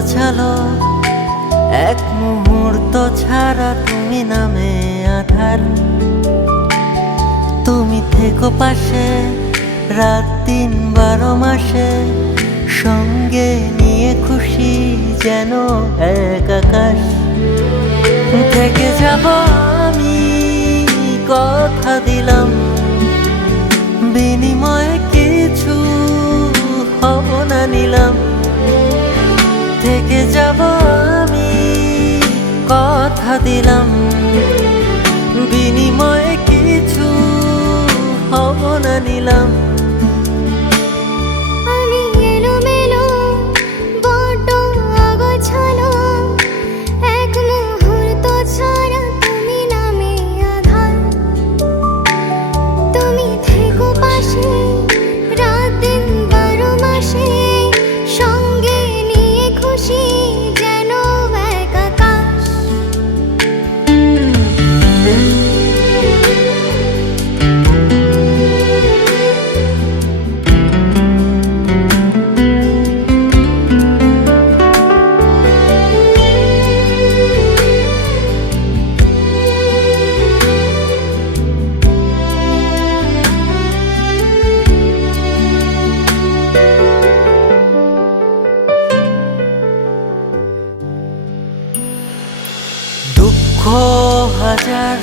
গোছালো এক মুহূর্ত ছাড়া তুমি নামে আধার। তুমি থেকো পাশে রাত দিন 12 মাসে, সঙ্গে নিয়ে খুশি যেন এক আকাশ। থেকে যাব আমি কথা দিলাম, বিনিময়ে কিছু হব না নিলাম। থেকে যাব আমি কথা দিলাম, বিনিময়ে কিছু হব না নিলাম। দুঃখ হাজার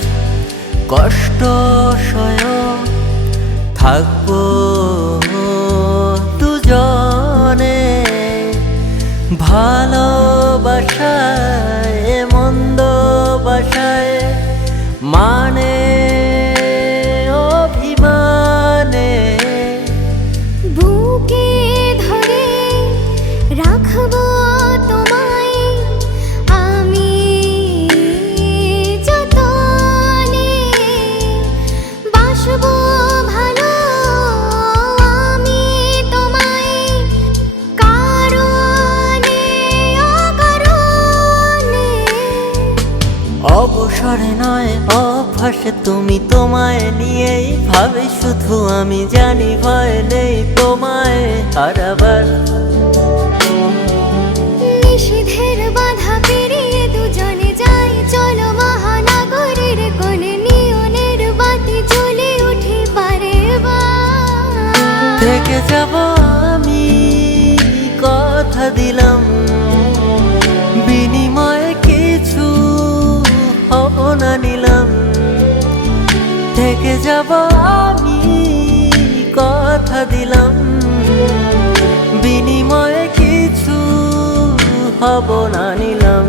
কষ্ট সয় থাকবো দুজনে, ভালোবাসায় মন্দ বাসায় মানে অভিমানে। বুকে ধরে রাখবো তোমায় আমি যতনে, বাসবো ভালো আমি তোমায় কারণে অকারণে। অবসরে নয় অভ্যাসে তুমি তোমায় নিয়েই ভাবে শুধু আমি, জানি ভয় নেই তোমায় হারাবার। নিষেধের বাধা পেরিয়ে দুজনে যাই চলো মহানগরীর কোণে, নিয়নের বাতি জ্বলে উঠে বারে বার। থেকে যাব আমি কথা দিলাম, বিনিময়ে কিছু হব না নিলাম। থেকে যাব আমি কথা দিলাম, বিনিময়ে কিছু হব না নিলাম।